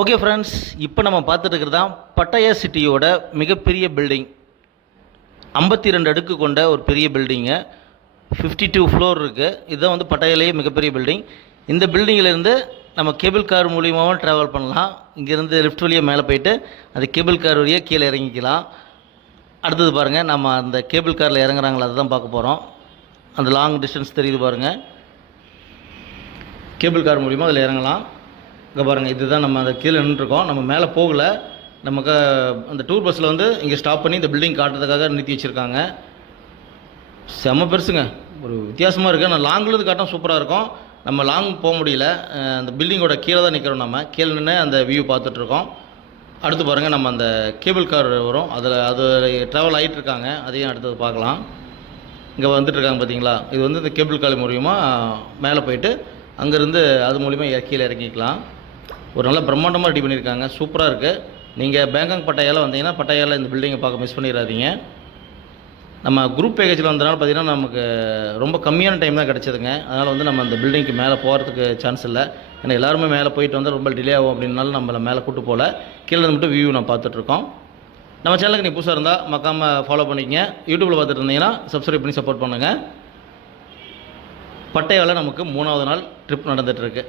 Okay friends, இப்போ நம்ம பார்த்துட்டு இருக்கிறது தான் பட்டாயா சிட்டியோட மிகப்பெரிய பில்டிங். 52 அடுக்கு கொண்ட ஒரு பெரிய பில்டிங்கு, 52 ஃப்ளோர் இருக்குது. இதுதான் வந்து பட்டாயாலேயே மிகப்பெரிய பில்டிங். இந்த பில்டிங்கிலேருந்து நம்ம கேபிள் கார் மூலியமாகவும் ட்ராவல் பண்ணலாம். இங்கேருந்து லிஃப்ட் வழியாக மேலே போயிட்டு அந்த கேபிள் கார் வழியாக கீழே இறங்கிக்கலாம். அடுத்தது பாருங்கள், நம்ம அந்த கேபிள் காரில் இறங்குறாங்களா அதை தான் பார்க்க போகிறோம். அந்த லாங் டிஸ்டன்ஸ் தெரியுது பாருங்கள். கேபிள் கார் மூலிமா அதில் இறங்கலாம். இங்கே பாருங்கள், இதுதான் நம்ம அந்த கீழே நின்றுருக்கோம். நம்ம மேலே போகலை. நமக்கு அந்த டூர் பஸ்ஸில் வந்து இங்கே ஸ்டாப் பண்ணி இந்த பில்டிங் காட்டுறதுக்காக நிறுத்தி வச்சுருக்காங்க. செம்ம பெருசுங்க, ஒரு வித்தியாசமாக இருக்குது. நான் லாங்கிலேருந்து காட்டும் சூப்பராக இருக்கும். நம்ம லாங் போக முடியல, அந்த பில்டிங்கோட கீழே தான் நிற்கிறோம். நம்ம கீழே நின்று அந்த வியூ பார்த்துட்ருக்கோம். அடுத்து பாருங்கள், நம்ம அந்த கேபிள் கார் வரும், அது ட்ராவல் ஆகிட்டு இருக்காங்க. அதையும் அடுத்தது பார்க்கலாம். இங்கே வந்துட்டுருக்காங்க பார்த்தீங்களா, இது வந்து இந்த கேபிள் கார் மூலிமா மேலே போயிட்டு அங்கேருந்து அது மூலிமா கீழே இறங்கிக்கலாம். ஒரு நல்ல பிரம்மாண்டமாக ரெடி பண்ணியிருக்காங்க, சூப்பராக இருக்குது. நீங்கள் பேங்காக் பட்டாயாவில் வந்தீங்கன்னா பட்டாயாவில் இந்த பில்டிங்கை பார்க்க மிஸ் பண்ணிடாதீங்க. நம்ம குரூப் பேக்கேஜில் வந்ததுனால பார்த்திங்கன்னா நமக்கு ரொம்ப கம்மியான டைம் தான் கிடச்சிதுங்க. அதனால் வந்து நம்ம அந்த பில்டிங்க்கு மேலே போகிறதுக்கு சான்ஸ் இல்லை. ஏன்னா எல்லாருமே மேலே போயிட்டு வந்தால் ரொம்ப டிலே ஆகும் அப்படின்னாலும் நம்மளை மேலே கூட்டு போகல. கீழே மட்டும் வியூ நான் பார்த்துட்ருக்கோம். நம்ம சேனலுக்கு நீ புதுசாக இருந்தால் மறக்காமல் ஃபாலோ பண்ணிக்கங்க. யூடியூப்பில் பார்த்துட்டு இருந்தீங்கன்னா சப்ஸ்கிரைப் பண்ணி சப்போர்ட் பண்ணுங்கள். பட்டாயாவில் நமக்கு 3வது நாள் ட்ரிப் நடந்துகிட்ருக்கு.